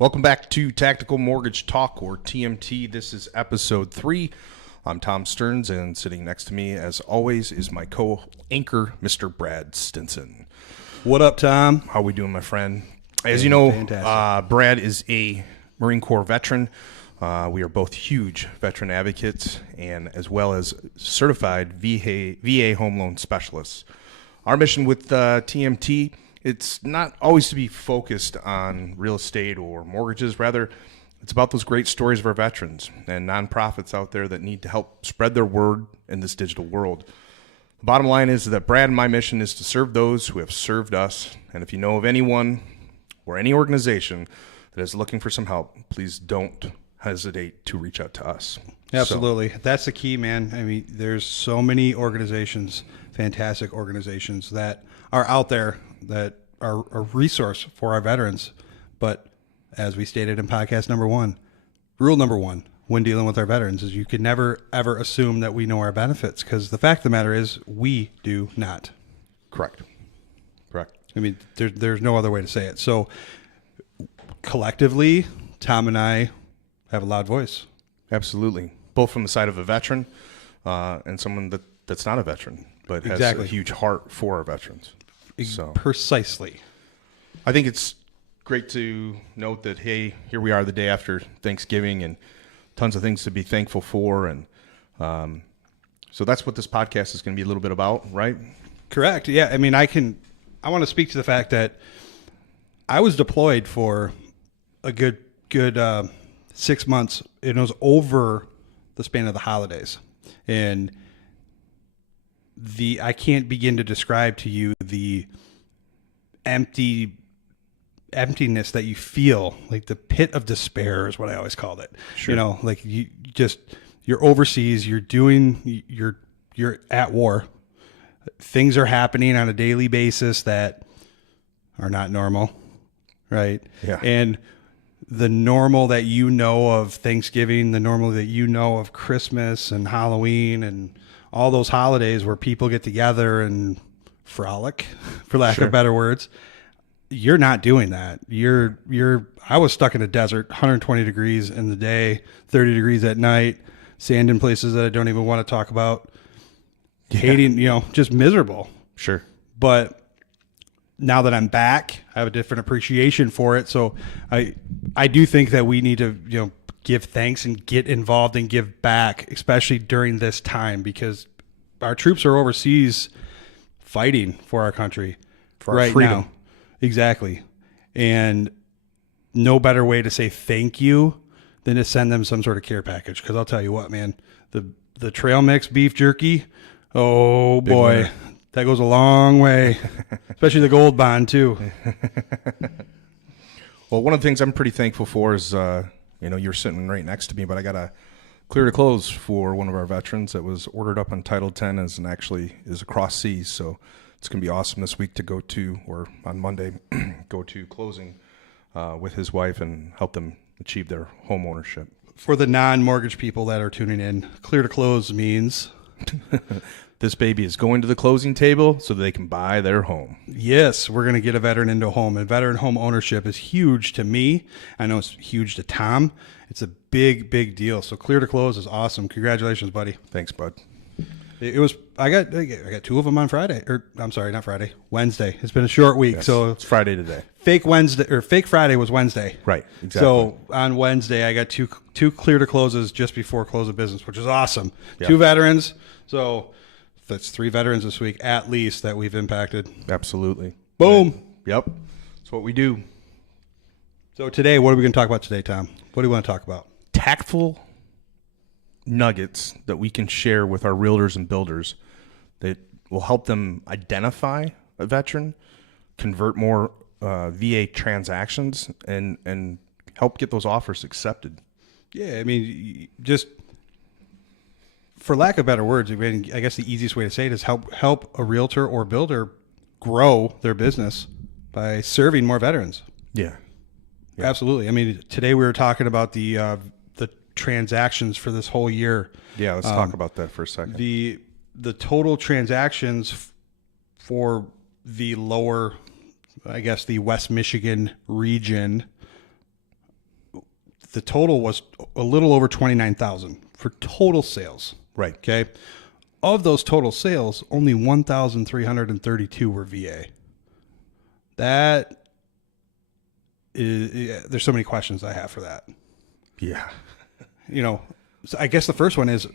Welcome back to Tactical Mortgage Talk, or TMT. This is episode 3. I'm Tom Stearns, and sitting next to me, as always, is my co-anchor, Mr. Brad Stinson. What up, Tom? How we doing, my friend? As you know, Brad is a Marine Corps veteran. We are both huge veteran advocates, and as well as certified VA home loan specialists. Our mission with TMT, it's not always to be focused on real estate or mortgages. Rather, it's about those great stories of our veterans and nonprofits out there that need to help spread their word in this digital world. The bottom line is that Brad and my mission is to serve those who have served us. And if you know of anyone or any organization that is looking for some help, please don't hesitate to reach out to us. Absolutely. That's the key, man. I mean, there's so many organizations, fantastic organizations that are out there that are a resource for our veterans. But as we stated in podcast number 1, rule number 1 when dealing with our veterans is you can never, ever assume that we know our benefits, because the fact of the matter is we do not. Correct. I mean, there's no other way to say it. So collectively, Tom and I have a loud voice. Absolutely. Both from the side of a veteran and someone that's not a veteran, but has a huge heart for our veterans. So Precisely. I think it's great to note that, hey, here we are the day after Thanksgiving and tons of things to be thankful for. And so that's what this podcast is going to be a little bit about, right? Correct. Yeah. I mean, I want to speak to the fact that I was deployed for a good 6 months. It was over the span of the holidays. And I can't begin to describe to you the emptiness that you feel, like the pit of despair is what I always called it. Sure. You know, like you're overseas, you're at war. Things are happening on a daily basis that are not normal, right? Yeah. And the normal that you know of Thanksgiving, the normal that you know of Christmas and Halloween and all those holidays where people get together and frolic, for lack of better words, you're not doing that. I was stuck in a desert, 120 degrees in the day, 30 degrees at night, sand in places that I don't even want to talk about, hating, just miserable. Sure. But now that I'm back, I have a different appreciation for it. So I do think that we need to, give thanks and get involved and give back, especially during this time, because our troops are overseas fighting for our country for our freedom. Now. Exactly. And no better way to say thank you than to send them some sort of care package. Because I'll tell you what, man, the trail mix beef jerky, oh Big boy, winner. That goes a long way, especially the Gold Bond too. Well, one of the things I'm pretty thankful for is, you're sitting right next to me, but I got a clear to close for one of our veterans that was ordered up on Title 10 and actually is across seas. So it's going to be awesome this week to go to, or on Monday, go to closing with his wife and help them achieve their home ownership. For the non-mortgage people that are tuning in, clear to close means this baby is going to the closing table so that they can buy their home. Yes, we're going to get a veteran into a home. And veteran home ownership is huge to me. I know it's huge to Tom. It's a big, big deal. So clear to close is awesome. Congratulations, buddy. Thanks, bud. I got 2 of them on Friday. Or I'm sorry, not Friday. Wednesday. It's been a short week. Yes, so it's Friday today. Fake Friday was Wednesday. Right, exactly. So on Wednesday, I got two clear to closes just before close of business, which is awesome. Yeah. 2 veterans. So that's 3 veterans this week at least that we've impacted. Absolutely. Boom. Right. Yep. That's what we do. So today, what are we going to talk about today, Tom? What do you want to talk about? Tactful nuggets that we can share with our realtors and builders that will help them identify a veteran, convert more VA transactions, and help get those offers accepted. Yeah, I mean, just for lack of better words, I mean, I guess the easiest way to say it is help a realtor or builder grow their business by serving more veterans. Yeah. Absolutely. I mean, today we were talking about the transactions for this whole year. Yeah, let's talk about that for a second. The total transactions for the lower, I guess, the West Michigan region the total was a little over 29,000 for total sales. Right. Okay. Of those total sales, only 1,332 were VA. That is, there's so many questions I have for that. Yeah. So I guess the first one is,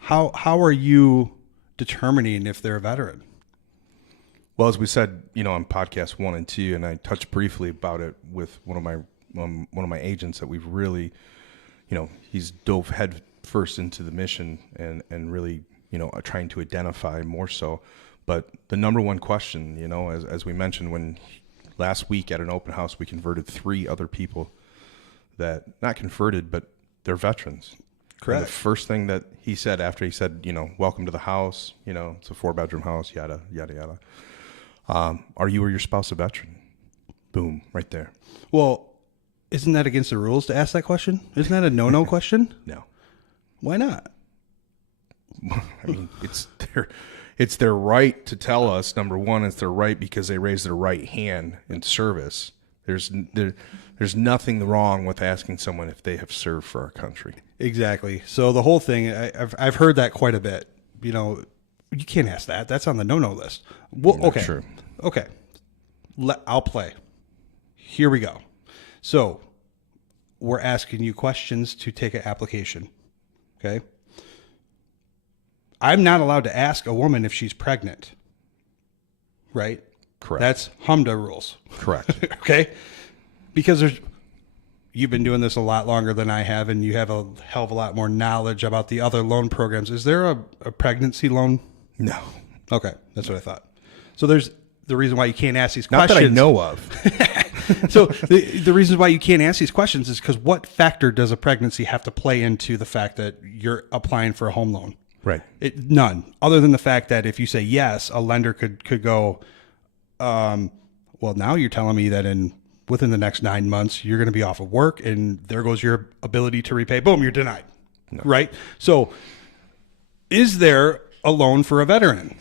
how are you determining if they're a veteran? Well, as we said, on podcast 1 and 2, and I touched briefly about it with one of my agents, that we've really, he's dove head first into the mission and really, trying to identify more so. But the number one question, as we mentioned, when last week at an open house, we converted 3 other people that not converted, but they're veterans. Correct. And the first thing that he said after he said, welcome to the house, it's a 4-bedroom house, yada, yada, yada. Are you or your spouse a veteran? Boom, right there. Well, isn't that against the rules to ask that question? Isn't that a no-no question? No. Why not? I mean, it's their right to tell us. Number one, it's their right because they raised their right hand in service. There's nothing wrong with asking someone if they have served for our country. Exactly. So the whole thing, I've heard that quite a bit. You can't ask that. That's on the no-no list. Well, okay. Sure. Okay. I'll play. Here we go. So we're asking you questions to take an application. Okay. I'm not allowed to ask a woman if she's pregnant. Right? Correct. That's HMDA rules. Correct. Okay. Because you've been doing this a lot longer than I have, and you have a hell of a lot more knowledge about the other loan programs. Is there a pregnancy loan? No. Okay. That's what I thought. So there's the reason why you can't ask these Not questions. that I know of. So the reason why you can't ask these questions is because what factor does a pregnancy have to play into the fact that you're applying for a home loan? Right. None. Other than the fact that if you say yes, a lender could go, well, now you're telling me that within the next 9 months, you're going to be off of work, and there goes your ability to repay. Boom, you're denied. No. Right? So is there a loan for a veteran?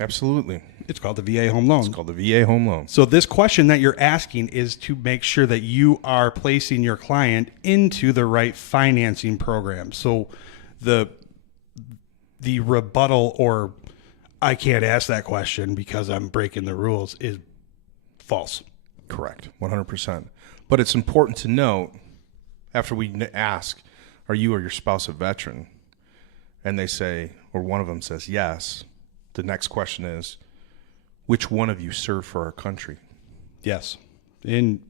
Absolutely. It's called the VA home loan. It's called the VA home loan. So this question that you're asking is to make sure that you are placing your client into the right financing program. So the rebuttal, or I can't ask that question because I'm breaking the rules, is false. Correct. 100%. But it's important to note, after we ask, are you or your spouse a veteran? And they say, or one of them says yes. The next question is, which one of you served for our country? Yes. And,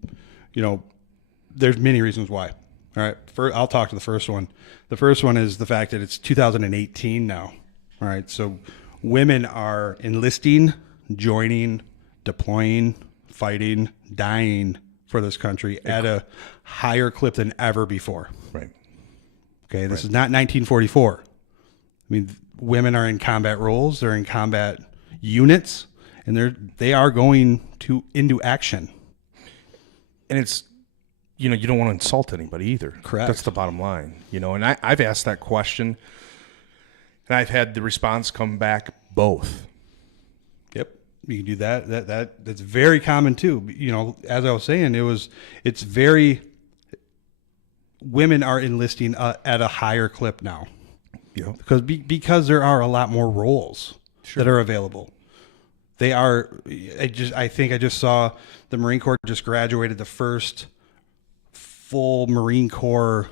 there's many reasons why. All right. I'll talk to the first one. The first one is the fact that it's 2018 now. All right. So women are enlisting, joining, deploying, fighting, dying for this country at a higher clip than ever before. Right. Okay. This is not 1944. I mean, women are in combat roles. They're in combat units, and they are going into action. And it's, you don't want to insult anybody either. Correct. That's the bottom line. And I've asked that question, and I've had the response come back both. Yep. You can do that. That's very common too. As I was saying, it's very, women are enlisting at a higher clip now. Yeah. Because there are a lot more roles that are available. They are, I think I just saw the Marine Corps just graduated the first full Marine Corps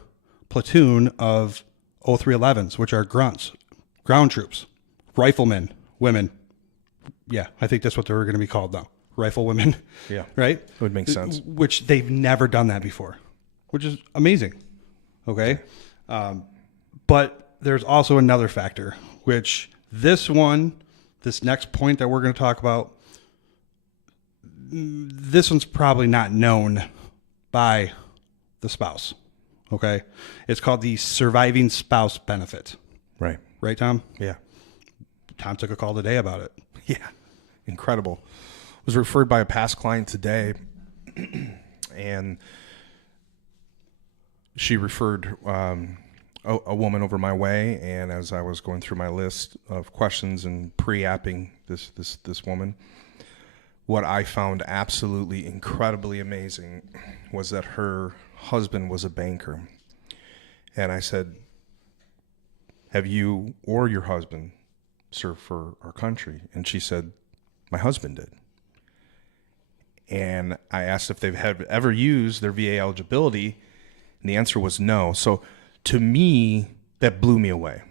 platoon of 0311s, which are grunts, ground troops, riflemen, women. Yeah, I think that's what they're going to be called now. Rifle women. Yeah. Right? It would make sense. Which they've never done that before, which is amazing. Okay. But there's also another factor, which this next point that we're going to talk about, this one's probably not known by the spouse. Okay. It's called the surviving spouse benefit. Right. Right, Tom? Yeah. Tom took a call today about it. Yeah. Incredible. Was referred by a past client today, and she referred a woman over my way, and as I was going through my list of questions and pre-apping this woman, what I found absolutely incredibly amazing was that her husband was a banker. And I said, have you or your husband served for our country? And she said, my husband did. And I asked if they've ever used their VA eligibility, and the answer was no. So to me, that blew me away.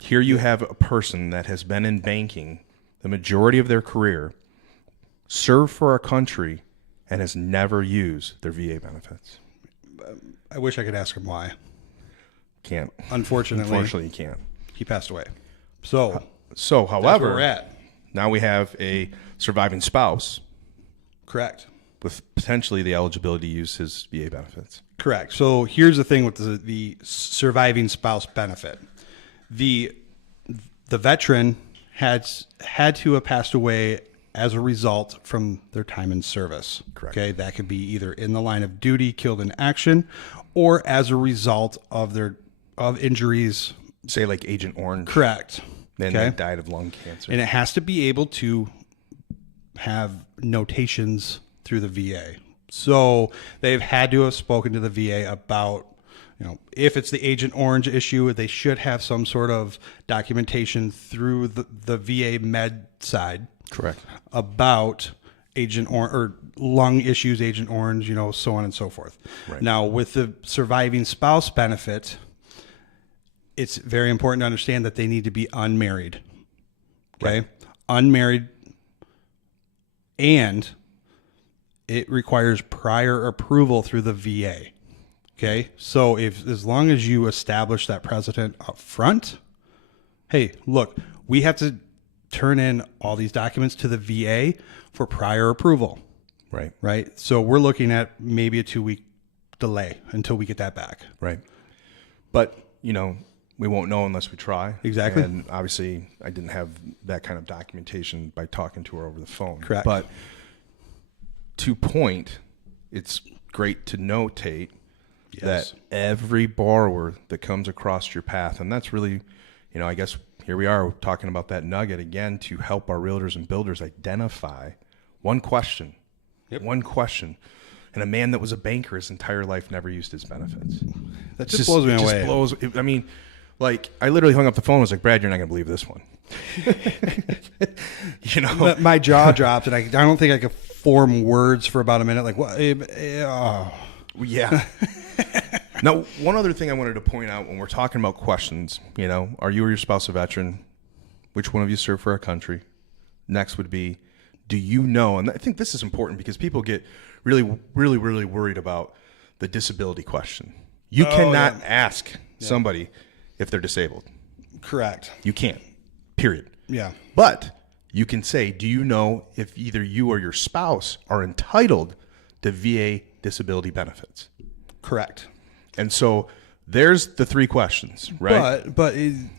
Here you have a person that has been in banking the majority of their career, served for our country, and has never used their VA benefits. I wish I could ask him why. Can't. Unfortunately, you can't. He passed away. So However, that's where we're at. Now we have a surviving spouse Correct. with potentially the eligibility to use his VA benefits. Correct. So here's the thing with the surviving spouse benefit. The veteran had to have passed away as a result from their time in service. Correct. Okay, that could be either in the line of duty, killed in action, or as a result of injuries. Say like Agent Orange. Correct. Then Okay. they died of lung cancer. And it has to be able to have notations through the VA. So they've had to have spoken to the VA about, if it's the Agent Orange issue, they should have some sort of documentation through the VA med side. Correct. About Agent Orange or lung issues, Agent Orange, so on and so forth. Right. Now, with the surviving spouse benefit, it's very important to understand that they need to be unmarried. Okay. Right. Unmarried. And it requires prior approval through the VA. Okay. So as long as you establish that precedent up front, hey, look, we have to turn in all these documents to the VA for prior approval. Right. Right. So we're looking at maybe a 2-week delay until we get that back. Right. But, we won't know unless we try. Exactly. And obviously, I didn't have that kind of documentation by talking to her over the phone. Correct. But to point, it's great to notate that every borrower that comes across your path, and that's really, I guess here we are talking about that nugget again to help our realtors and builders identify one question. Yep. One question. And a man that was a banker his entire life never used his benefits. That just blows me away. I literally hung up the phone and was like, Brad, you're not going to believe this one. My jaw dropped, and I don't think I could form words for about a minute. Like, what? Oh. Yeah. Now, one other thing I wanted to point out when we're talking about questions, are you or your spouse a veteran? Which one of you served for our country? Next would be, do you know? And I think this is important because people get really, really, really worried about the disability question. You cannot ask somebody if they're disabled. Correct. You can't, period. Yeah. But you can say, do you know if either you or your spouse are entitled to VA disability benefits? Correct. And so there's the 3 questions, right? But I'm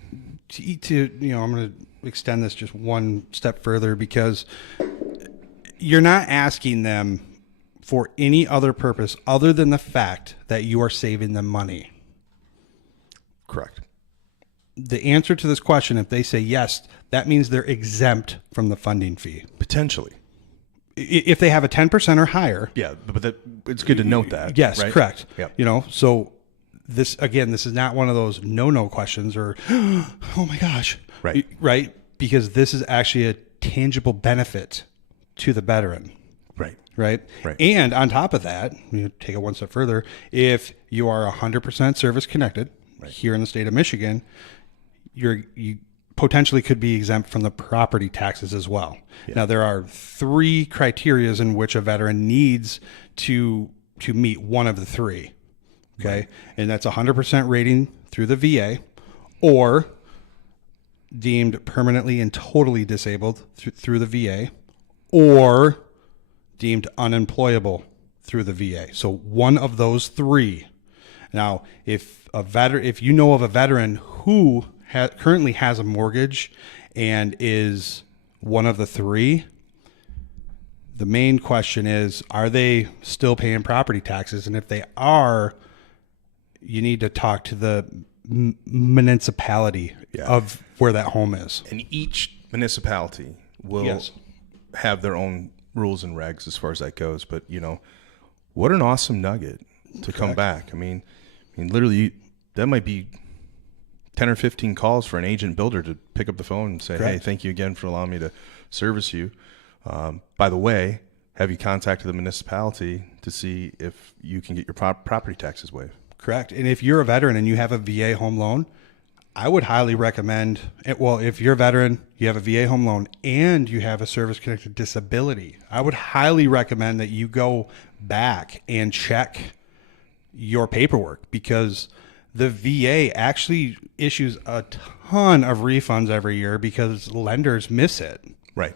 going to extend this just one step further because you're not asking them for any other purpose other than the fact that you are saving them money. Correct. The answer to this question, if they say yes, that means they're exempt from the funding fee. Potentially. If they have a 10% or higher. Yeah, but it's good to note that. Yes, right? correct. Yeah. So this is not one of those no questions or, oh my gosh. Right. Right. Because this is actually a tangible benefit to the veteran. Right. Right. Right. And on top of that, you take it one step further. If you are 100% service connected here in the state of Michigan, you potentially could be exempt from the property taxes as well. Yeah. Now, there are 3 criterias in which a veteran needs to meet one of the 3. Okay. Right. And that's 100% rating through the VA or deemed permanently and totally disabled through the VA or deemed unemployable through the VA. So one of those 3. Now, if you know of a veteran who currently has a mortgage and is one of the 3, the main question is, are they still paying property taxes? And if they are, you need to talk to the municipality of where that home is. And each municipality will have their own rules and regs as far as that goes. But, what an awesome nugget to come back. I mean, literally, that might be 10 or 15 calls for an agent builder to pick up the phone and say, hey, thank you again for allowing me to service you. By the way, have you contacted the municipality to see if you can get your property taxes waived? Correct. And if you're a veteran and you have a VA home loan, I would highly recommend it. Well, if you're a veteran, you have a VA home loan, and you have a service-connected disability, I would highly recommend that you go back and check your paperwork, because the VA actually issues a ton of refunds every year because lenders miss it. Right.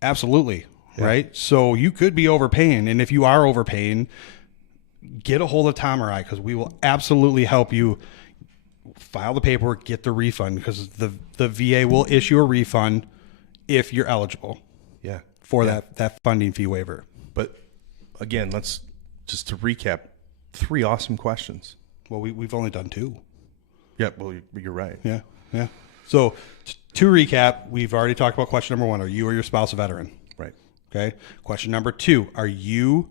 Absolutely. Yeah. Right. So you could be overpaying. And if you are overpaying, get a hold of Tom or I, because we will absolutely help you file the paperwork, get the refund, because the VA will issue a refund if you're eligible. Yeah. For that funding fee waiver. But again, let's just to recap, 3 awesome questions. Well, we've only done 2. Yeah, well, you're right. Yeah, yeah. So to recap, we've already talked about question number 1. Are you or your spouse a veteran? Right. Okay. Question number 2, are you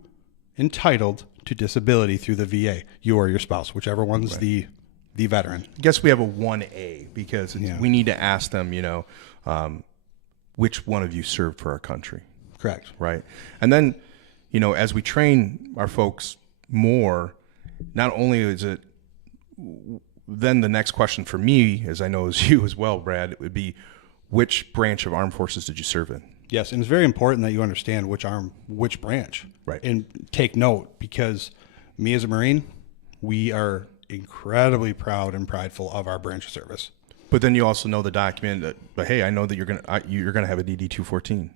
entitled to disability through the VA? You or your spouse, whichever one's the veteran. I guess we have a 1A because we need to ask them, which one of you served for our country? Correct. Right. And then, as we train our folks more, not only is it, then the next question for me, as I know as you as well, Brad, it would be, which branch of armed forces did you serve in? Yes, and it's very important that you understand which branch. Right. And take note, because me as a Marine, we are incredibly proud and prideful of our branch of service. But then you also know the document that, but hey, I know that you're gonna have a DD 214.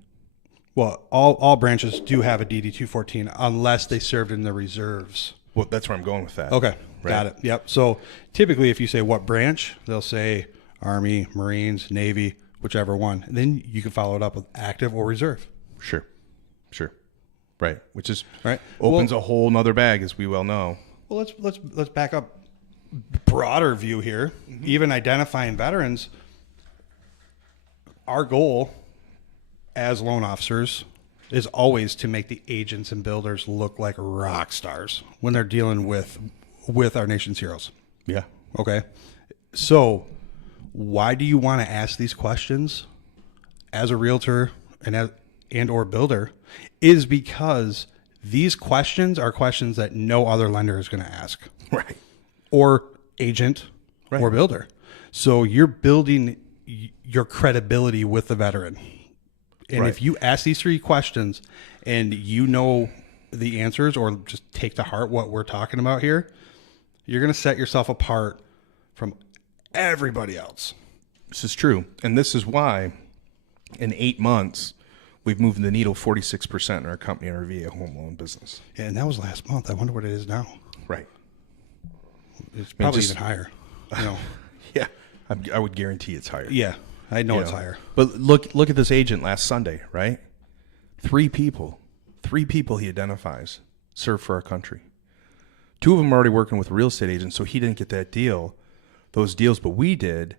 Well, all branches do have a DD 214 unless they served in the reserves. Well, that's where I'm going with that. Okay, right? Got it. Yep. So typically, if you say what branch, they'll say Army, Marines, Navy, whichever one. And then you can follow it up with active or reserve. Sure. Right. Which is right. Opens a whole nother bag, as we well know. Well, let's back up. Broader view here. Mm-hmm. Even identifying veterans, our goal as loan officers is always to make the agents and builders look like rock stars when they're dealing with our nation's heroes. Yeah. Okay. So why do you want to ask these questions as a realtor and or builder? Is because these questions are questions that no other lender is going to ask. Right. Or agent or builder. So you're building your credibility with the veteran. And if you ask these 3 questions and you know the answers, or just take to heart what we're talking about here, you're going to set yourself apart from everybody else. This is true. And this is why in 8 months, we've moved the needle 46% in our company, in our VA home loan business. Yeah, and that was last month. I wonder what it is now. Right. It's probably even higher. Yeah, I would guarantee it's higher. Yeah, I know it's higher. But look at this agent last Sunday, right? 3 people he identifies served for our country. 2 of them are already working with real estate agents, so he didn't get those deals, but we did.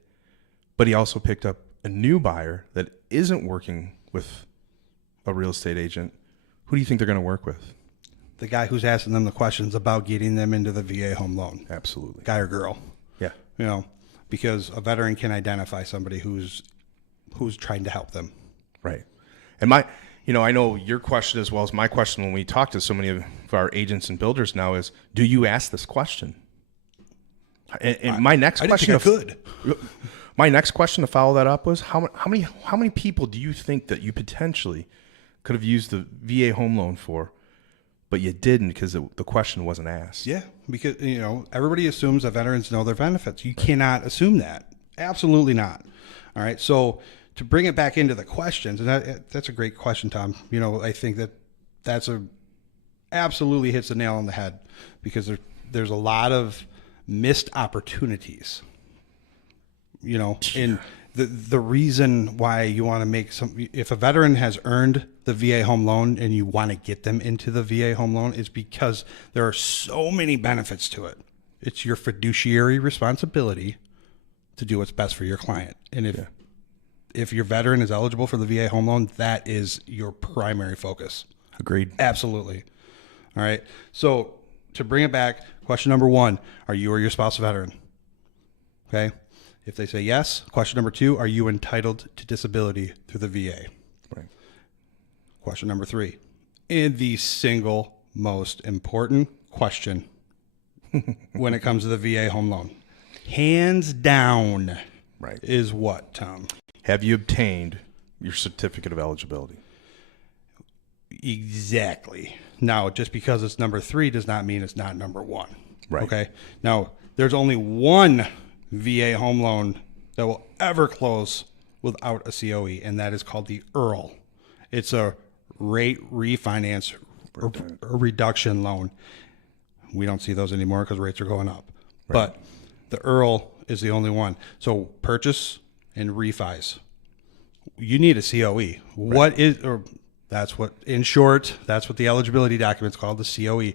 But he also picked up a new buyer that isn't working with a real estate agent. Who do you think they're going to work with? The guy who's asking them the questions about getting them into the VA home loan. Absolutely. Guy or girl. Yeah. Because a veteran can identify somebody who's trying to help them. Right. And I know your question as well as my question when we talk to so many of our agents and builders now is, do you ask this question? And my next question, my next question to follow that up was, how many people do you think that you potentially could have used the VA home loan for, but you didn't because the question wasn't asked? Yeah, because everybody assumes that veterans know their benefits. You cannot assume that. Absolutely not. All right. So to bring it back into the questions, and that's a great question, Tom. I think that's absolutely hits the nail on the head, because there's a lot of missed opportunities. And the reason why you want to make if a veteran has earned the VA home loan and you want to get them into the VA home loan, is because there are so many benefits to it. It's your fiduciary responsibility to do what's best for your client. And if your veteran is eligible for the VA home loan, that is your primary focus. Agreed. Absolutely. All right. So to bring it back, question number 1, are you or your spouse a veteran? Okay. If they say yes, question number 2, are you entitled to disability through the VA? Right. Question number 3, and the single most important question when it comes to the VA home loan, hands down, Right. is what, Tom? Have you obtained your certificate of eligibility? Exactly. Now, just because it's number 3 does not mean it's not number 1. Right. Okay. Now, there's only one VA home loan that will ever close without a COE, and that is called the EARL. It's a rate refinance or reduction loan. We don't see those anymore because rates are going up. Right. But the EARL is the only one. So purchase and refis. You need a COE. Right. What is, or that's what, in short, that's what the eligibility document's called, the COE.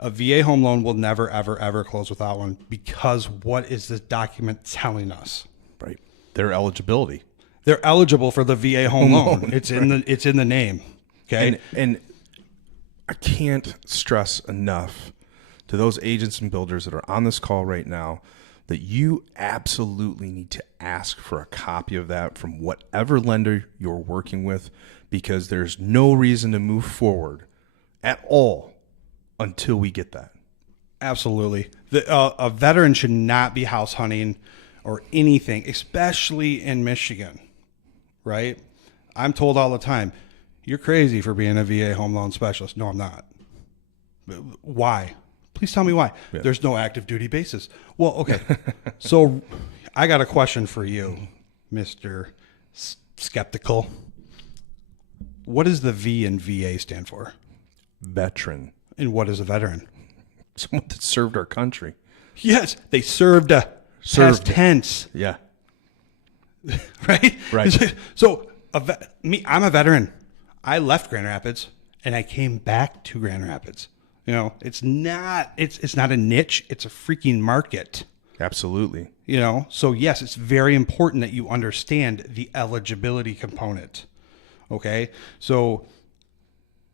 A VA home loan will never, ever, ever close without one, because what is this document telling us? Right. Their eligibility. They're eligible for the VA home loan. It's in the name. Okay. And I can't stress enough to those agents and builders that are on this call right now that you absolutely need to ask for a copy of that from whatever lender you're working with, because there's no reason to move forward at all until we get that. Absolutely. A veteran should not be house hunting or anything, especially in Michigan, right? I'm told all the time, you're crazy for being a VA home loan specialist. No, I'm not. Why? Please tell me why. Yeah. There's no active duty basis. Well, okay. So I got a question for you, Mr. Skeptical. What does the V in VA stand for? Veteran. And what is a veteran? Someone that served our country. Yes, they served. Past tense. Yeah. Right? Right. So I'm a veteran. I left Grand Rapids and I came back to Grand Rapids. You know, it's not a niche, it's a freaking market. Absolutely. You know, so yes, it's very important that you understand the eligibility component. Okay? So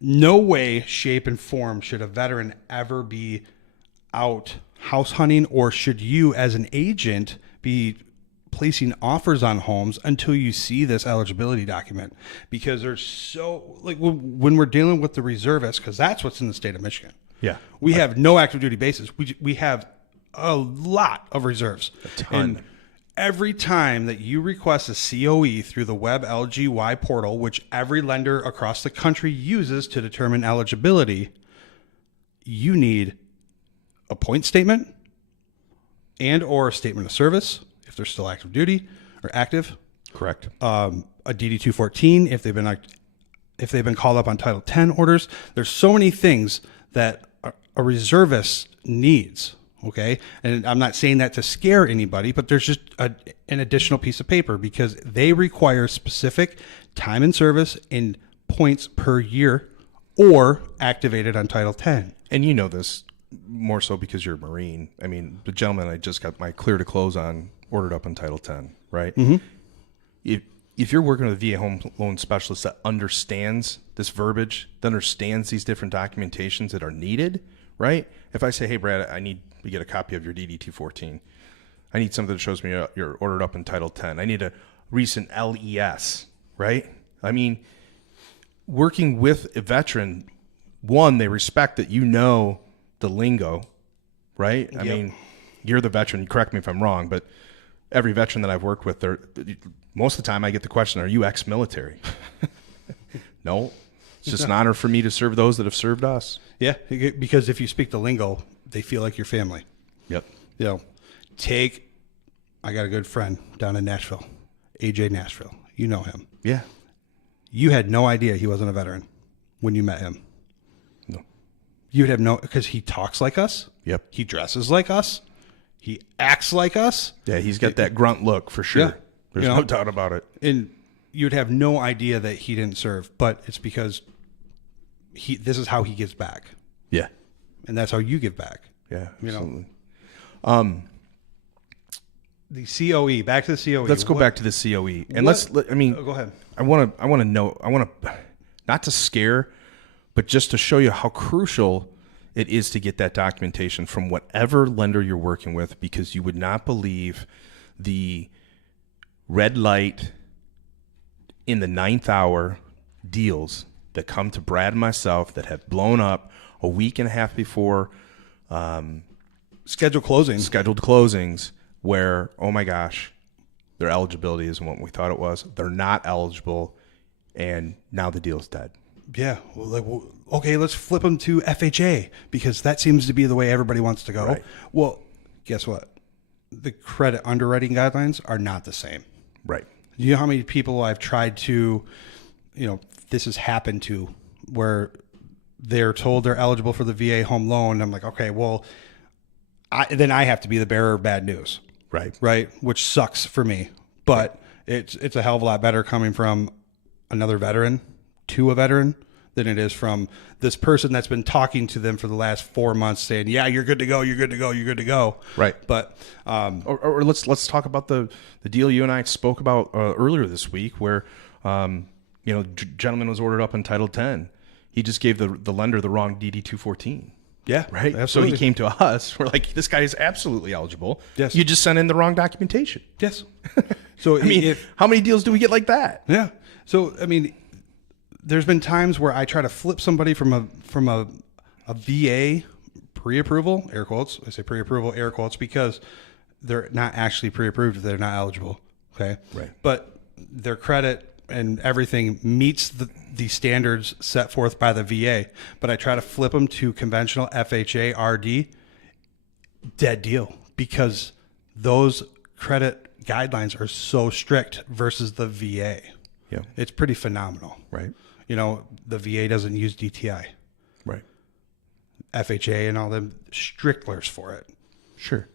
no way, shape, and form should a veteran ever be out house hunting, or should you as an agent be placing offers on homes until you see this eligibility document, because there's so, like, when we're dealing with the reservists, because that's what's in the state of Michigan. Yeah. We have no active duty bases. We have a lot of reserves. A ton. And every time that you request a COE through the Web LGY portal, which every lender across the country uses to determine eligibility, you need a point statement and or a statement of service if they're still active duty or active. Correct. A DD-214 if they've been called up on Title 10 orders. There's so many things that a reservist needs. Okay. And I'm not saying that to scare anybody, but there's just an additional piece of paper, because they require specific time and service and points per year or activated on Title 10. And you know this more so because you're a Marine. I mean, the gentleman I just got my clear to close on ordered up on Title 10, right? Mm-hmm. If you're working with a VA home loan specialist that understands this verbiage, that understands these different documentations that are needed, right? If I say, hey, Brad, I need to get a copy of your DD-214. I need something that shows me you're ordered up in Title 10. I need a recent LES, right? I mean, working with a veteran, one, they respect that you know the lingo, right? I mean, you're the veteran. Correct me if I'm wrong, but every veteran that I've worked with, most of the time I get the question, are you ex-military? No. It's just an honor for me to serve those that have served us. Yeah, because if you speak the lingo, they feel like your family. Yep. You know, I got a good friend down in Nashville, AJ Nashville. You know him. Yeah. You had no idea he wasn't a veteran when you met him. No. You would have no, because he talks like us. Yep. He dresses like us. He acts like us. Yeah, he's got that grunt look for sure. Yeah. There's no doubt about it. And you'd have no idea that he didn't serve, but it's because this is how he gives back. Yeah. And that's how you give back. Yeah, absolutely. You know? The COE. Back to the COE. Let's go back to the COE, and go ahead. I want to know. I want to not to scare, but just to show you how crucial it is to get that documentation from whatever lender you're working with, because you would not believe the red light in the ninth hour deals that come to Brad and myself that have blown up a week and a half before scheduled closings, where, oh my gosh, their eligibility isn't what we thought it was. They're not eligible, and now the deal's dead. Yeah. Okay, let's flip them to FHA because that seems to be the way everybody wants to go. Right. Well, guess what? The credit underwriting guidelines are not the same. Right. You know how many people I've tried to, this has happened to, where they're told they're eligible for the VA home loan. I'm like, okay, well, then I have to be the bearer of bad news. Right. Which sucks for me, but it's a hell of a lot better coming from another veteran to a veteran than it is from this person that's been talking to them for the last 4 months saying, yeah, you're good to go. You're good to go. You're good to go. Right. But, or let's talk about the deal you and I spoke about earlier this week where, gentleman was ordered up in Title 10. He just gave the lender the wrong DD 214. Yeah, right. Absolutely. So he came to us. We're like, this guy is absolutely eligible. Yes. You just sent in the wrong documentation. Yes. So how many deals do we get like that? Yeah. So there's been times where I try to flip somebody from a VA pre-approval, air quotes. I say pre-approval, air quotes, because they're not actually pre-approved if they're not eligible. Okay. Right. But their credit and everything meets the standards set forth by the VA, but I try to flip them to conventional FHA RD, dead deal, because those credit guidelines are so strict versus the VA. Yeah. It's pretty phenomenal. Right. The VA doesn't use DTI. Right. FHA and all them strictlers for it. Sure.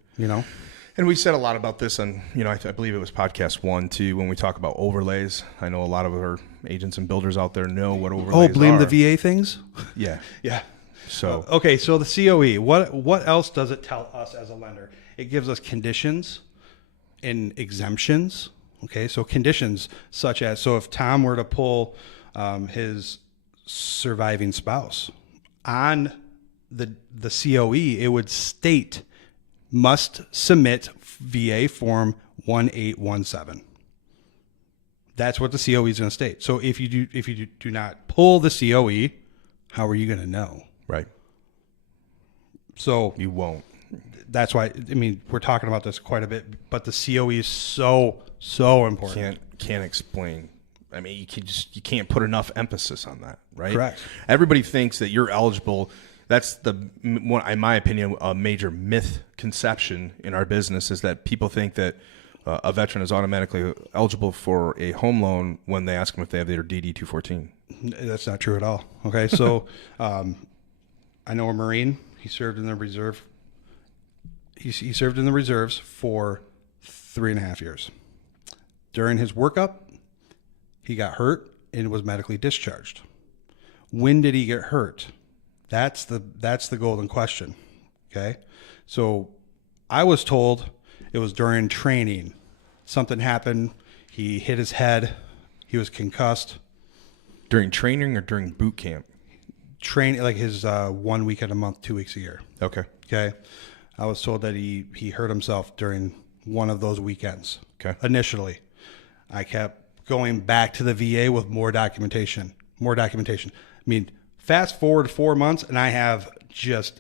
And we said a lot about this on, I believe it was podcast 1 too, when we talk about overlays. I know a lot of our agents and builders out there know what overlays are. Blame the VA things? Yeah. Yeah. So okay, so the COE, what else does it tell us as a lender? It gives us conditions and exemptions. Okay, so conditions such as, if Tom were to pull his surviving spouse on the COE, it would state must submit VA form 1817. That's what the COE is going to state. So if you do not pull the COE, how are you going to know? Right. So you won't. That's why, we're talking about this quite a bit, but the COE is so important. Can't explain. You can't put enough emphasis on that, right? Correct. Everybody thinks that you're eligible. That's in my opinion, a major misconception in our business is that people think that a veteran is automatically eligible for a home loan when they ask them if they have their DD 214. That's not true at all. Okay, so I know a Marine. He served in the reserve. He served in the reserves for 3.5 years. During his workup, he got hurt and was medically discharged. When did he get hurt? That's the golden question. Okay. So I was told it was during training. Something happened. He hit his head. He was concussed. During training or during boot camp? Like his 1 week a month, 2 weeks a year. Okay. Okay. I was told that he hurt himself during one of those weekends. Okay. Initially, I kept going back to the VA with more documentation. Fast forward 4 months, and I have just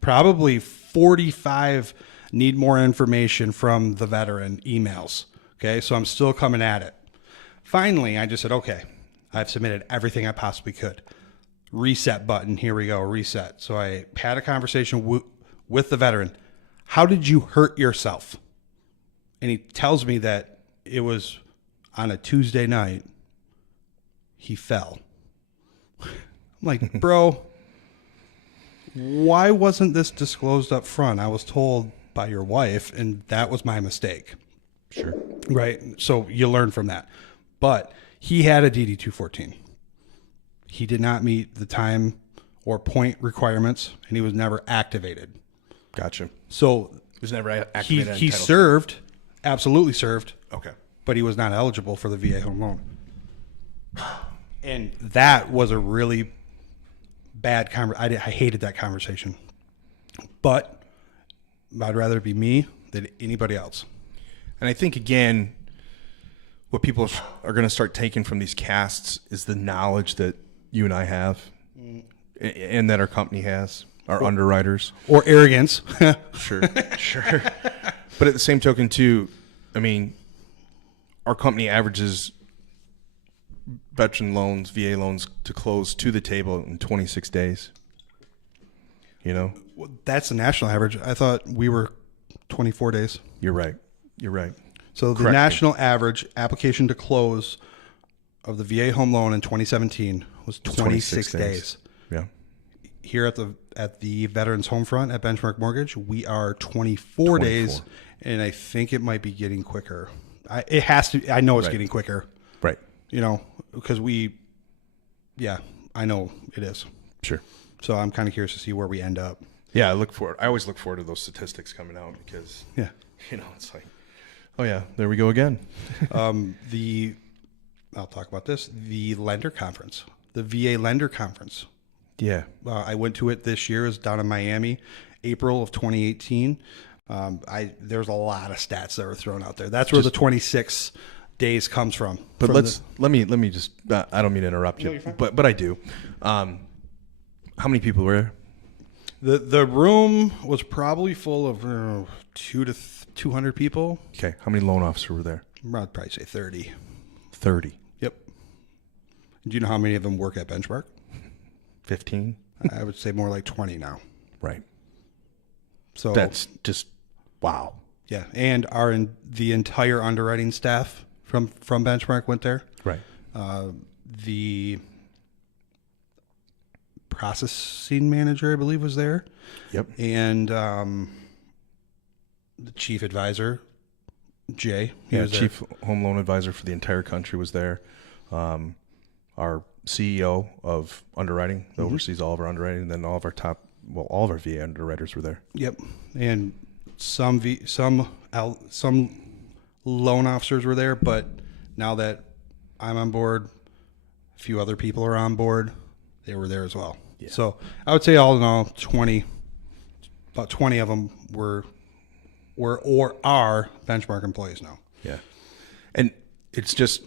probably 45 need more information from the veteran emails. Okay, so I'm still coming at it. Finally, I just said, okay, I've submitted everything I possibly could. Reset button, here we go, reset. So I had a conversation with the veteran. How did you hurt yourself? And he tells me that it was on a Tuesday night. He fell. I'm like, bro, why wasn't this disclosed up front? I was told by your wife, and that was my mistake. Sure. Right. So you learn from that. But he had a DD 214. He did not meet the time or point requirements, and he was never activated. Gotcha. So he was never activated. He served absolutely served, Okay. but he was not eligible for the VA home loan. And that was a really bad conversation. I hated that conversation. But I'd rather it be me than anybody else. And I think, again, what people are going to start taking from these casts is the knowledge that you and I have and that our company has, our underwriters. Or arrogance. Sure. Sure. But at the same token, too, I mean, our company averages veteran loans, VA loans to close to the table in 26 days. You know? That's the national average. I thought we were 24 days. You're right. You're right. So the Correct. national average application to close of the VA home loan in 2017 was 26 days. Yeah. Here at the Veterans Home Front at Benchmark Mortgage, we are 24 days, and I think it might be getting quicker. It has to. I know it's getting quicker. Right. You know, because I know it is. Sure. So I'm kind of curious to see where we end up. Yeah, I always look forward to those statistics coming out because, you know, it's like, oh yeah, there we go again. I'll talk about this. The lender conference, the VA lender conference. Yeah. I went to it this year. It was down in Miami, April of 2018. There's a lot of stats that were thrown out there. That's where the 26 days comes from. But let me just, I don't mean to interrupt you, but I do. How many people were there? The room was probably full of 200 people. Okay. How many loan officers were there? I'd probably say 30. 30. Yep. Do you know how many of them work at Benchmark? 15. I would say more like 20 now. Right. So that's just, wow. Yeah. And the entire underwriting staff from Benchmark went there. Right. The processing manager, I believe, was there. Yep. And the chief advisor, Jay. Chief home loan advisor for the entire country was there. Our CEO of underwriting, that oversees all of our underwriting, and then all of our VA underwriters were there. Yep. And some loan officers were there, but now that I'm on board, a few other people are on board, they were there as well. Yeah. So I would say all in all, about 20 of them were or are Benchmark employees now. Yeah. And it's just,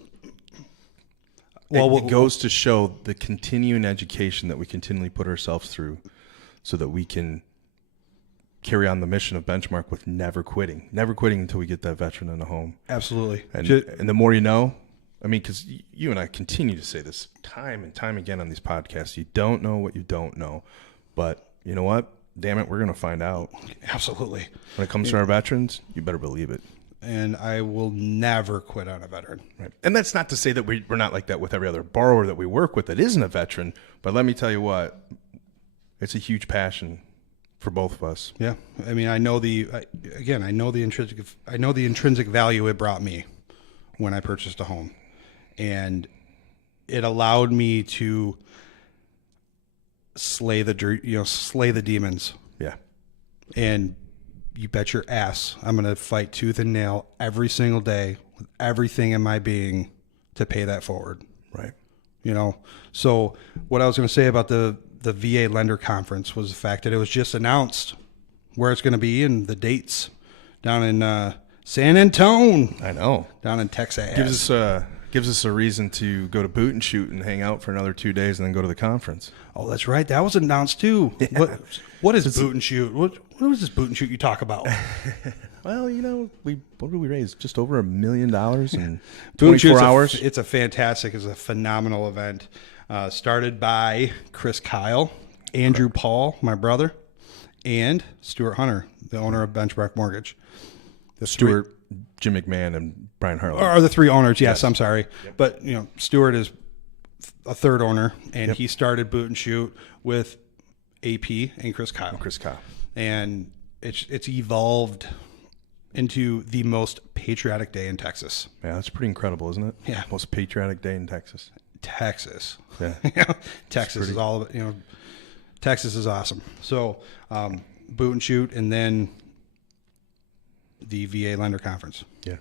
it goes to show the continuing education that we continually put ourselves through so that we can carry on the mission of Benchmark with never quitting until we get that veteran in a home. Absolutely. And the more you know, I mean, because you and I continue to say this time and time again on these podcasts, you don't know what you don't know. But you know what? Damn it, we're going to find out. Absolutely. When it comes to our veterans, you better believe it. And I will never quit on a veteran. Right. And that's not to say that we're not like that with every other borrower that we work with that isn't a veteran. But let me tell you what, it's a huge passion for both of us. Yeah. I mean, I know the intrinsic value it brought me when I purchased a home. And it allowed me to slay the demons. Yeah. And you bet your ass I'm going to fight tooth and nail every single day with everything in my being to pay that forward. Right. You know, so what I was going to say about the VA lender conference was the fact that it was just announced where it's going to be and the dates down in San Antonio. I know. Down in Texas. Gives us a reason to go to Boot and Shoot and hang out for another 2 days and then go to the conference. Oh, that's right. That was announced too. Yeah. What is Boot and Shoot? What was this Boot and Shoot you talk about? Well, you know, what did we raise? Just over $1 million in Boot 24 hours. It's a phenomenal event. Started by Chris Kyle, Andrew Paul, my brother, and Stuart Hunter, the owner of Benchmark Mortgage. Stuart, Jim McMahon, and Brian Harlan are the three owners. Yes. I'm sorry, but you know, Stuart is a third owner, and he started Boot and Shoot with AP and Chris Kyle. And it's evolved into the most patriotic day in Texas. Yeah, that's pretty incredible, isn't it? Yeah, most patriotic day in Texas. Yeah, Texas is all of it. You know, Texas is awesome. So Boot and Shoot, and then the VA Lender Conference. Yeah.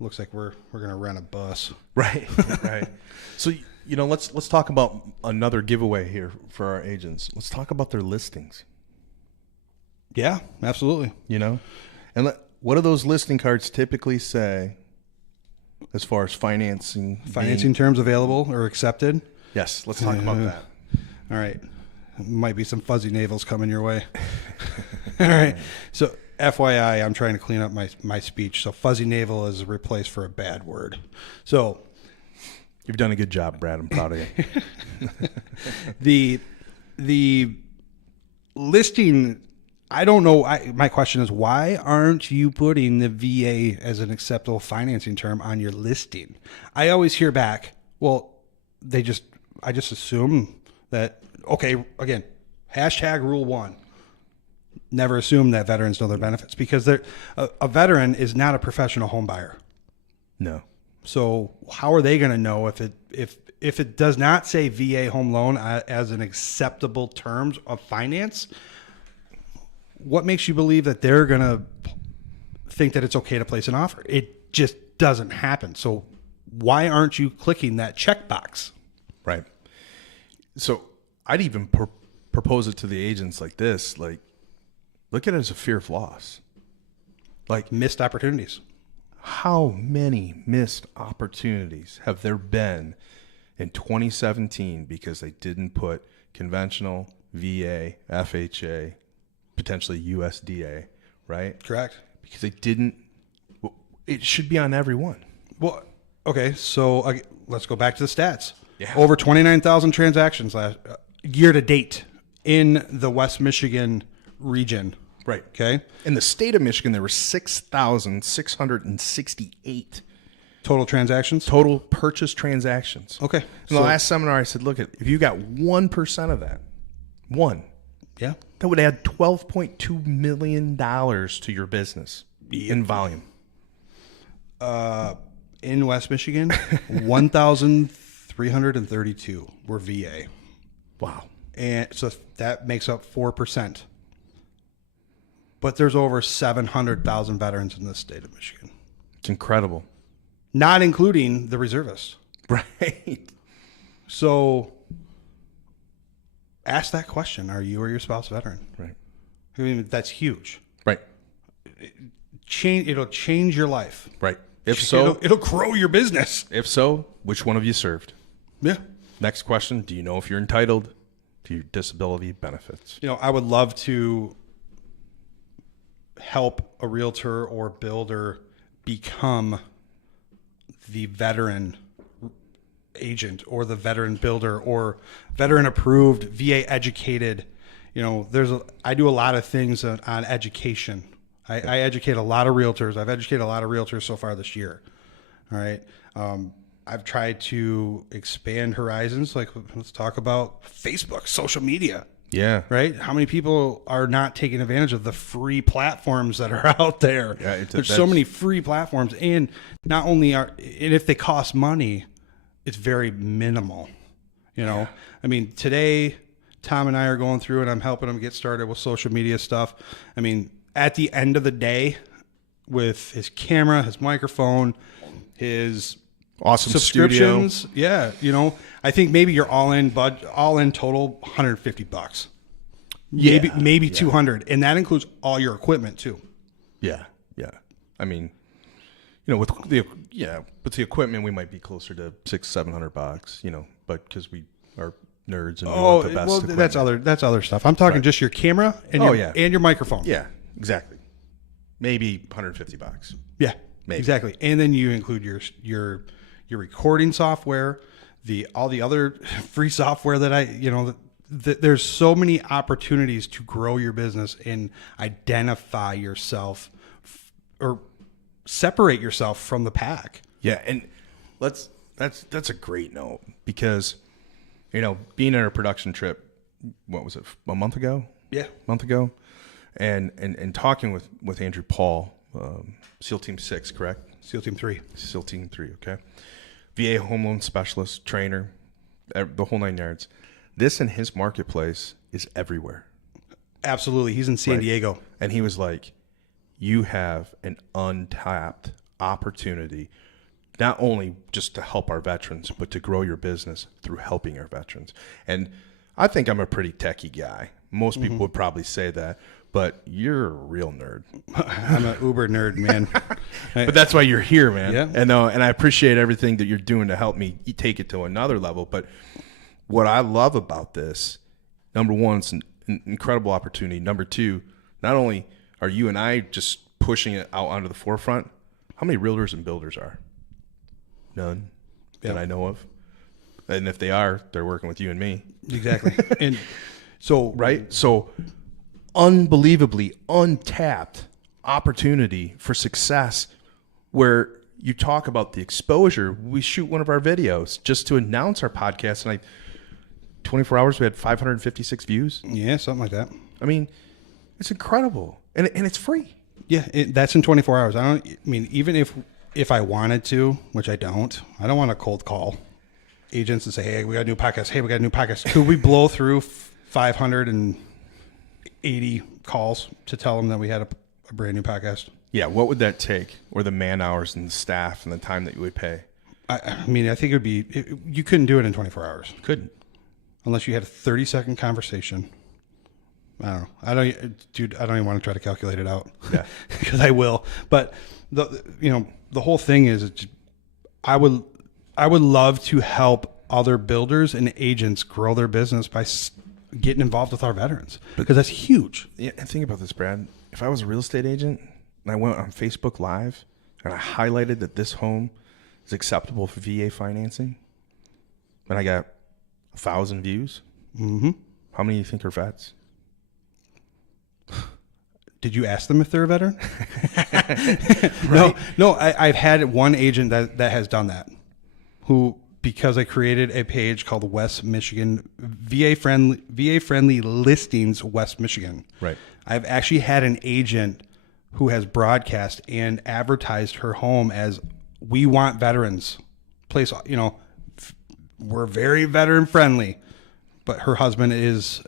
Looks like we're going to rent a bus. Right. Right. So, let's talk about another giveaway here for our agents. Let's talk about their listings. Yeah, absolutely. And what do those listing cards typically say as far as financing terms available or accepted? Yes, let's talk about that. All right. Might be some fuzzy navels coming your way. All right. So FYI, I'm trying to clean up my speech. So fuzzy navel is replaced for a bad word. So you've done a good job, Brad. I'm proud of you. the listing, I don't know. My question is, why aren't you putting the VA as an acceptable financing term on your listing? I always hear back, well, I just assume that, okay, again, hashtag rule 1. Never assume that veterans know their benefits, because a veteran is not a professional home buyer. No. So how are they going to know if it does not say VA home loan as an acceptable terms of finance? What makes you believe that they're going to think that it's okay to place an offer? It just doesn't happen. So why aren't you clicking that checkbox? Right. So I'd even propose it to the agents like this, like, look at it as a fear of loss. Like, missed opportunities. How many missed opportunities have there been in 2017 because they didn't put conventional, VA, FHA, potentially USDA, right? Correct. Because they didn't. It should be on every one. Well, okay, so let's go back to the stats. Yeah. Over 29,000 transactions year to date in the West Michigan region. Right. Okay. In the state of Michigan, there were 6,668 total transactions. Total purchase transactions. Okay. In the last seminar, I said, look, if you got 1% of that, yeah, that would add $12.2 million to your business in volume. In West Michigan, 1,332 were VA. Wow. And so that makes up 4%. But there's over 700,000 veterans in the state of Michigan. It's incredible. Not including the reservists. Right. So ask that question. Are you or your spouse a veteran? Right. I mean, that's huge. Right. It'll change your life. Right. If so, it'll grow your business. If so, which one of you served? Yeah. Next question. Do you know if you're entitled to your disability benefits? I would love to help a realtor or builder become the veteran agent or the veteran builder or veteran approved, VA educated. I do a lot of things on education. I educate a lot of realtors. I've educated a lot of realtors so far this year. All right. I've tried to expand horizons. Like, let's talk about Facebook, social media. Yeah. Right? How many people are not taking advantage of the free platforms that are out there? Yeah, there's so many free platforms, and not only and if they cost money, it's very minimal. I mean, today Tom and I are going through and I'm helping him get started with social media stuff. I mean, at the end of the day, with his camera, his microphone, his awesome subscriptions, studio. Yeah, I think maybe your all in total $150. Maybe 200, and that includes all your equipment too. Yeah, yeah. I mean, with the equipment, we might be closer to $600-700. But because we are nerds and we want the best equipment. That's other stuff. I'm talking just your camera and your microphone. Yeah, exactly. Maybe $150. Yeah, maybe. Exactly. And then you include your recording software, all the other free software that there's so many opportunities to grow your business and identify yourself or separate yourself from the pack. Yeah, and that's a great note because being on a production trip, what was it, a month ago? Yeah, month ago, and talking with Andrew Paul, SEAL Team 6, correct? SEAL Team 3. SEAL Team 3, okay. VA home loan specialist, trainer, the whole 9 yards. This in his marketplace is everywhere. Absolutely. He's in San Diego. And he was like, you have an untapped opportunity, not only just to help our veterans, but to grow your business through helping our veterans. And I think I'm a pretty techie guy. Most people would probably say that, but you're a real nerd. I'm an uber nerd, man. But that's why you're here, man. Yeah. And I appreciate everything that you're doing to help me take it to another level. But what I love about this, number one, it's an incredible opportunity. Number two, not only are you and I just pushing it out onto the forefront, how many realtors and builders are? None that I know of. And if they are, they're working with you and me. Exactly. And so, right? So unbelievably untapped opportunity for success where you talk about the exposure. We shoot one of our videos just to announce our podcast, and 24 hours, we had 556 views. Yeah, something like that. I mean, it's incredible. And it's free. Yeah, that's in 24 hours. I mean, even if I wanted to, which I don't want to cold call agents and say, hey, we got a new podcast. Hey, we got a new podcast. Could we blow through 580 calls to tell them that we had a brand new podcast? Yeah, what would that take? Or the man hours and the staff and the time that you would pay? I mean, I think it would be, you couldn't do it in 24 hours. Couldn't. Unless you had a 30-second conversation. I don't know. I don't even want to try to calculate it out. Yeah. Because I will. But the whole thing is, I would love to help other builders and agents grow their business by getting involved with our veterans, because that's huge. Yeah, and think about this, Brad. If I was a real estate agent and I went on Facebook Live and I highlighted that this home is acceptable for VA financing, and I got 1,000 views, how many do you think are vets? Did you ask them if they're a veteran? Right? No. I've had one agent that has done that, who, because I created a page called West Michigan VA friendly listings West Michigan. Right. I've actually had an agent who has broadcast and advertised her home as, we want veterans. Place, we're very veteran friendly, but her husband is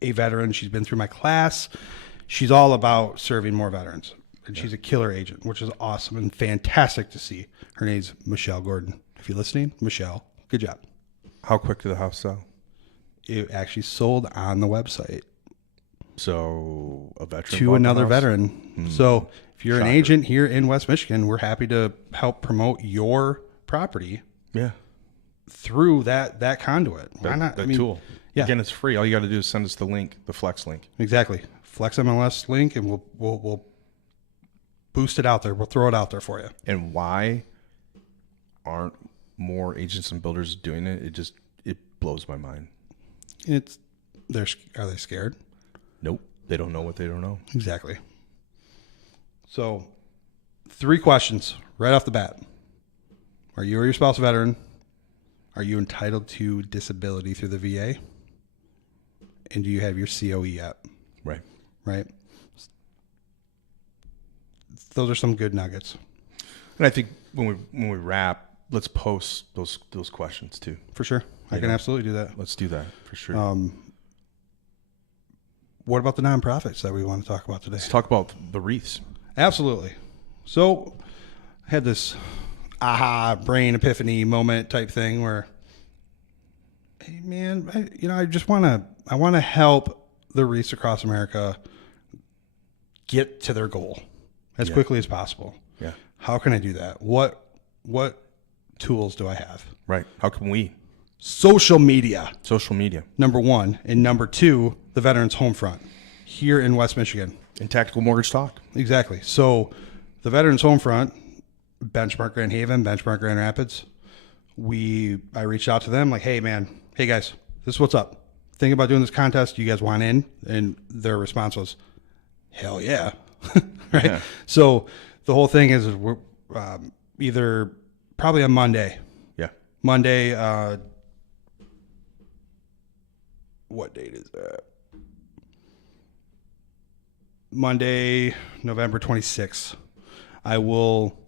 a veteran. She's been through my class. She's all about serving more veterans. And she's a killer agent, which is awesome and fantastic to see. Her name's Michelle Gordon. If you're listening, Michelle, good job. How quick did the house sell? It actually sold on the website. So a veteran to another veteran. So if you're Shocker. an agent here in West Michigan, we're happy to help promote your property through that conduit. Why not? That tool. Yeah. Again, it's free. All you got to do is send us the link, the Flex link. Exactly. Flex MLS link, and we'll boost it out there. We'll throw it out there for you. And why aren't more agents and builders doing it? It blows my mind. Are they scared? Nope. They don't know what they don't know. Exactly. So, 3 questions right off the bat. Are you or your spouse a veteran? Are you entitled to disability through the VA? And do you have your COE yet? Right. Those are some good nuggets. And I think when we wrap, let's post those questions too. For sure. I can absolutely do that. Let's do that for sure. What about the nonprofits that we want to talk about today? Let's talk about the wreaths. Absolutely. So I had this brain epiphany moment type thing where, hey man, I want to help the wreaths across America get to their goal as quickly as possible. Yeah. How can I do that? What tools do I have? Right. How can we? Social media. Number 1. And number 2, the Veterans Homefront here in West Michigan. And Tactical Mortgage Talk. Exactly. So the Veterans Homefront, Benchmark Grand Haven, Benchmark Grand Rapids, I reached out to them like, hey guys, this is what's up. Thinking about doing this contest. Do you guys want in? And their response was, hell yeah. Right. Yeah. So the whole thing is we're either probably on Monday. Yeah. Monday. What date is that? Monday, November 26th. I will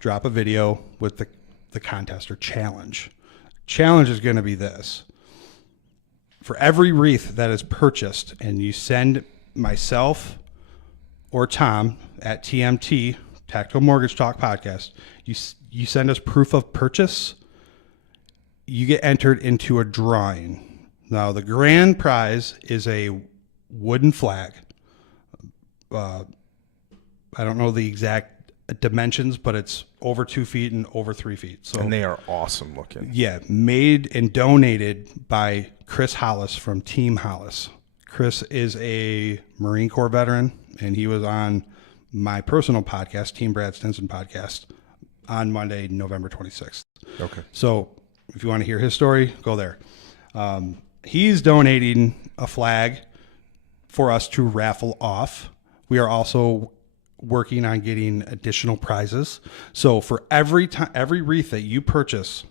drop a video with the contest or challenge. Challenge is going to be this. For every wreath that is purchased and you send myself or Tom at TMT, Tactical Mortgage Talk Podcast. You send us proof of purchase, you get entered into a drawing. Now, the grand prize is a wooden flag. I don't know the exact dimensions, but it's over 2 feet and over 3 feet. So, and they are awesome looking. Yeah, made and donated by Chris Hollis from Team Hollis. Chris is a Marine Corps veteran, and he was on my personal podcast, Team Brad Stinson podcast, on Monday, November 26th. Okay. So if you want to hear his story, go there. He's donating a flag for us to raffle off. We are also working on getting additional prizes. So for every wreath that you purchase,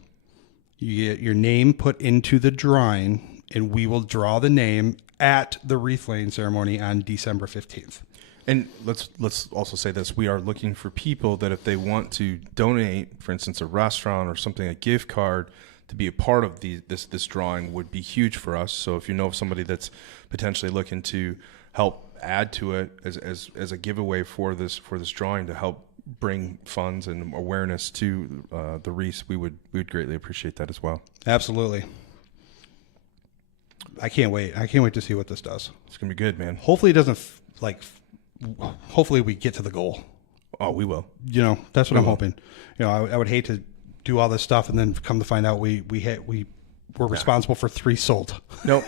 you get your name put into the drawing, and we will draw the name at the wreath laying ceremony on December 15th. And let's also say this: we are looking for people that if they want to donate, for instance, a restaurant or something, a gift card, to be a part of this drawing would be huge for us. So if you know of somebody that's potentially looking to help add to it as a giveaway for this drawing to help bring funds and awareness to the wreaths, we would greatly appreciate that as well. Absolutely. I can't wait. I can't wait to see what this does. It's gonna be good, man. Hopefully it doesn't hopefully we get to the goal. Oh, we will. That's what I'm hoping. I would hate to do all this stuff and then come to find out we're responsible for 3 sold. No,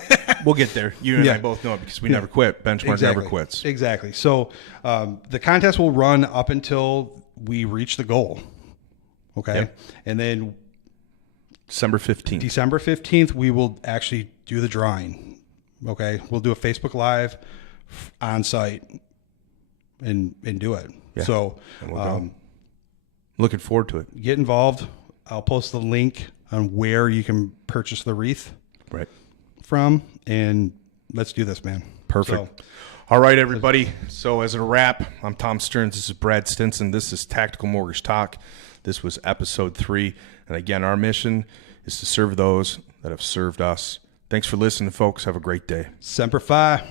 we'll get there. You and I both know it because we never quit. Benchmark never quits. Exactly. So the contest will run up until we reach the goal. Okay. Yep. And then December 15th, we will actually do the drawing. Okay. We'll do a Facebook Live on site and do it. Yeah. So we'll looking forward to it. Get involved. I'll post the link on where you can purchase the wreath from, and let's do this, man. Perfect. All right, everybody. So as a wrap, I'm Tom Stearns. This is Brad Stinson. This is Tactical Mortgage Talk. This was episode 3. And again, our mission is to serve those that have served us. Thanks for listening, folks. Have a great day. Semper Fi.